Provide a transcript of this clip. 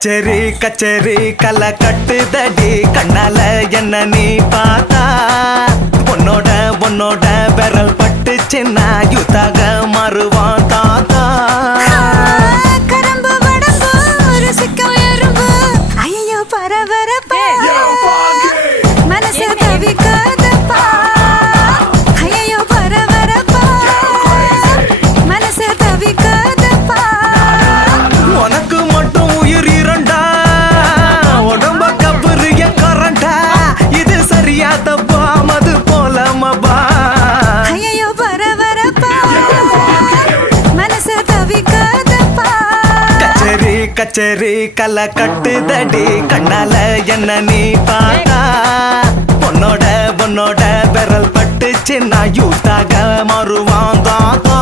கச்சேரி கச்சேரி கலை கட்டுதடி கண்ணால என்ன நீ பார்த்தா உன்னோட உன்னோட விரல் பட்டு சின்ன யுத்தாக மாறுவான் தாத்தா கரம்பு வடம்பு ஒரு சிக்கம் எறும்பு ஐயோ பரபரப்பா மனசு தவிக்காதப்பா ஐயோ பரபரப்பா மனசு தவிக்காதப்பா உனக்கு மட்டும் உயிர் இரண்டா உடம்ப கபுரிய கரண்டா இது சரியா தப்பா மது போல மபா ஐயோ பரபரப்பா மனசு தவிக்காதப்பா கச்சேரி கச்சேரி கலை கட்டுதடி கண்ணால என்ன நீ பார்த்தா உன்னோட உன்னோட விரல் பட்டு சின்ன யூத்தாக மாறுவான் தாத்தா